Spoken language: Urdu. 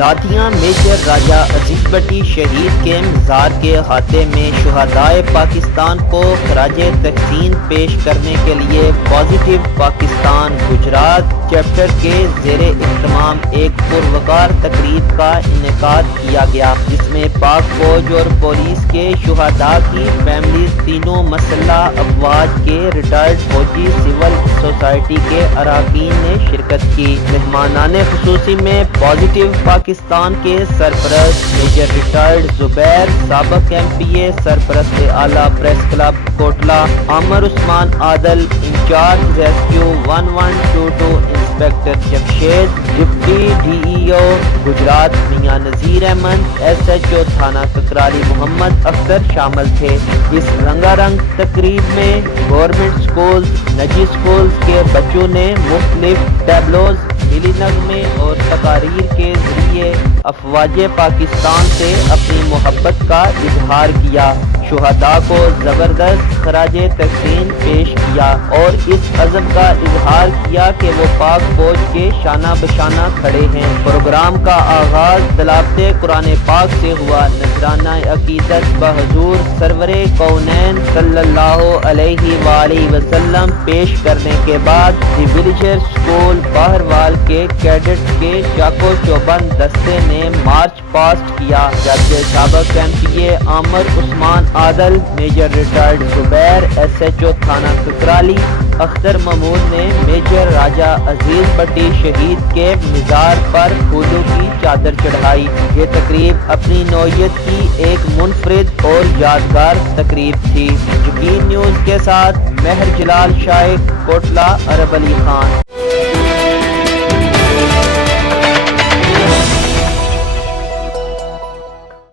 لاتھیاں میجر راجہ عزیز بٹی شہید کے مزار کے احاطے میں شہدائے پاکستان کو خراج تحسین پیش کرنے کے لیے پازیٹیو پاکستان گجرات چیپٹر کے زیر اہتمام ایک پروقار تقریب کا انعقاد کیا گیا، جس میں پاک فوج اور پولیس کے شہداء کی فیملیز، تینوں مسلح افواج کے ریٹائرڈ فوجی، سول سوسائٹی کے اراکین نے شرکت کی۔ مہمانان خصوصی میں پازیٹیو پاکستان کے سرپرست میجر ریٹائرڈ زبیر، سابق MP سرپرست اعلیٰ press club Kotla Aamir Usman Adil, incharge rescue 1122 inspector Jamshed, deputy DEO Gujrat Mian Nazir Ahmad, SHO تھانہ ککرالی محمد اختر شامل تھے۔ اس رنگا رنگ تقریب میں گورنمنٹ سکولز، نجی سکولز کے بچوں نے مختلف ٹیبلوز، ملی نغمے اور تقاریر کے ذریعے افواج پاکستان سے اپنی محبت کا اظہار کیا، شہداء کو زبردست خراج تحسین پیش کیا اور اس عزم کا اظہار کیا کہ وہ پاک فوج کے شانہ بشانہ کھڑے ہیں۔ پروگرام کا آغاز تلاوت قرآن پاک سے ہوا۔ نذرانہ عقیدت بحضور سرور کونین صلی اللہ علیہ وآلہ وسلم پیش کرنے کے بعد دی ولیجر اسکول باہروال کے کیڈٹ کے چاکو چوبند دستے نے مارچ پاسٹ کیا، جبکہ سابق MP عامر عثمان عادل، میجر ریٹائرڈ زبیر، SHO تھانہ ککرالی اختر محمود نے میجر راجہ عزیز بٹی شہید کے مزار پر پھولوں کی چادر چڑھائی۔ یہ تقریب اپنی نوعیت کی ایک منفرد اور یادگار تقریب تھی۔ یقین نیوز کے ساتھ مہر جلال شائق، کوٹلہ عرب علی خان۔